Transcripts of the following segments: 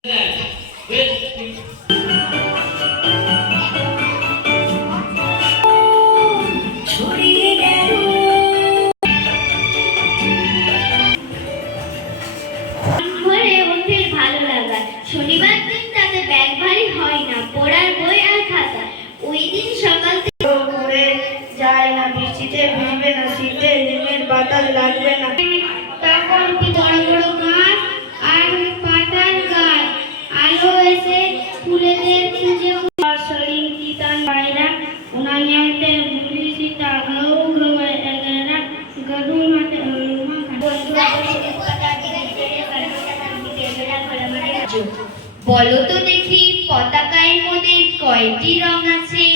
শনিবার দিন তাতে ব্যাগ ভারী হয় না, পড়ার বই আর খাতা। ওই দিন সকাল থেকে ঘুরে যায় না, বৃষ্টিতে ভিজবে না, শীতে ডিমের বাতাস লাগবে না। তখন কি বড় বড় গাছ আর পাতার গাছ আলো এসে ফুলেদের খুঁজে শরীর কিতান বাইরা উনাইয়াতে বুড়ি সীতা গৌ গৌয়ে এগেরা গধু মাতে অলুমা বলো তো দেখি, পতাকায় মোদের কয়টি রং আছে?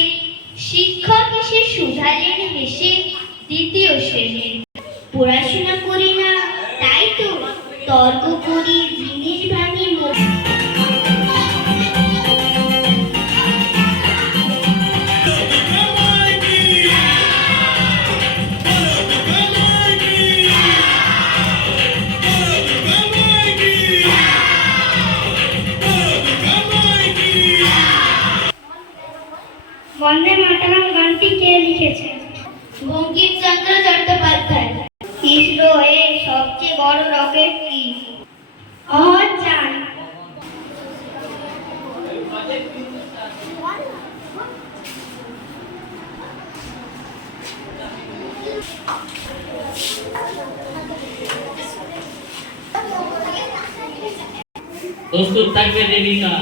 শিক্ষক এসে শুধালেন হেসে, দ্বিতীয় শ্রেণীর। পড়াশোনা করি না তাই তো, তর্ক করি, জিনিস ভাঙি। বন্দে মাতরম গানটি কে লিখেছে? বঙ্কিমচন্দ্র চট্টোপাধ্যায়। ইসরো এর সবচেয়ে বড় রকেট কি? অহংযান। প্রস্তুত থাকবে দেবিকা।